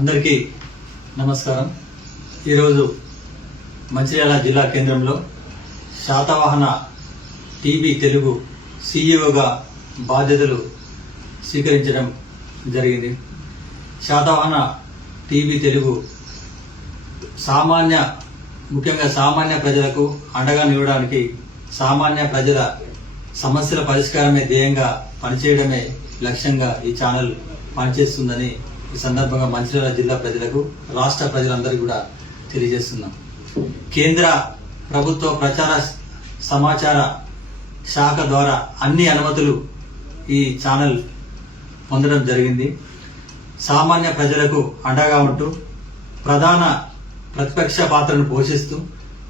అందరికీ నమస్కారం. ఈరోజు మంచిర్యాల జిల్లా కేంద్రంలో శాతవాహన టీవీ తెలుగు సీఈఓగా బాధ్యతలు స్వీకరించడం జరిగింది. శాతవాహన టీవీ తెలుగు ముఖ్యంగా సామాన్య ప్రజలకు అండగా నిలవడానికి, సామాన్య ప్రజల సమస్యల పరిష్కారమే ధ్యేయంగా పనిచేయడమే లక్ష్యంగా ఈ ఛానల్ పనిచేస్తుందని ఈ సందర్భంగా మంచిర్యాల జిల్లా ప్రజలకు, రాష్ట్ర ప్రజలందరికీ కూడా తెలియజేస్తున్నాం. కేంద్ర ప్రభుత్వ ప్రచార సమాచార శాఖ ద్వారా అన్ని అనుమతులు ఈ ఛానల్ పొందడం జరిగింది. సామాన్య ప్రజలకు అండగా ఉంటూ ప్రధాన ప్రతిపక్ష పాత్రను పోషిస్తూ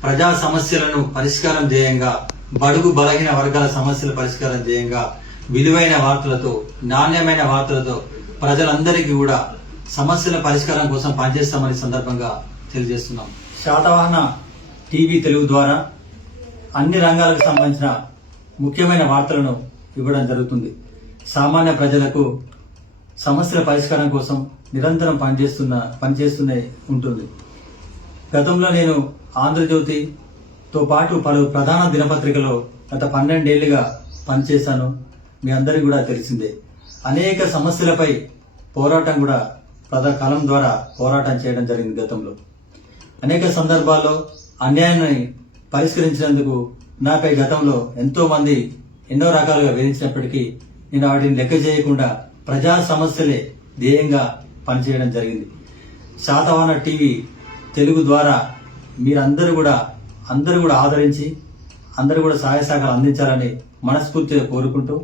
ప్రజా సమస్యలను పరిష్కారం ధ్యేయంగా, బడుగు బలహీన వర్గాల సమస్యల పరిష్కారం ధ్యేయంగా విలువైన వార్తలతో, నాణ్యమైన వార్తలతో ప్రజలందరికీ కూడా సమస్యల పరిష్కారం కోసం పనిచేస్తామని సందర్భంగా తెలియజేస్తున్నాం. శాతవాహన టీవీ తెలుగు ద్వారా అన్ని రంగాలకు సంబంధించిన ముఖ్యమైన వార్తలను ఇవ్వడం జరుగుతుంది. సామాన్య ప్రజలకు సమస్యల పరిష్కారం కోసం నిరంతరం పనిచేస్తూనే ఉంటుంది. గతంలో నేను ఆంధ్రజ్యోతితో పాటు పలు ప్రధాన దినపత్రికలో గత 12 ఏళ్లుగా పనిచేశాను. మీ అందరికీ కూడా తెలిసిందే. అనేక సమస్యలపై పోరాటం కూడా కలం ద్వారా పోరాటం చేయడం జరిగింది. గతంలో అనేక సందర్భాల్లో అన్యాయాన్ని పరిష్కరించినందుకు నాపై గతంలో ఎంతో మంది ఎన్నో రకాలుగా వేధించినప్పటికీ నేను వాటిని లెక్క చేయకుండా ప్రజా సమస్యలే ధ్యేయంగా పనిచేయడం జరిగింది. శాతవాహన టీవీ తెలుగు ద్వారా మీరందరూ కూడా ఆదరించి అందరూ కూడా సహాయ సహకారాలు అందించాలని మనస్ఫూర్తిగా కోరుకుంటూ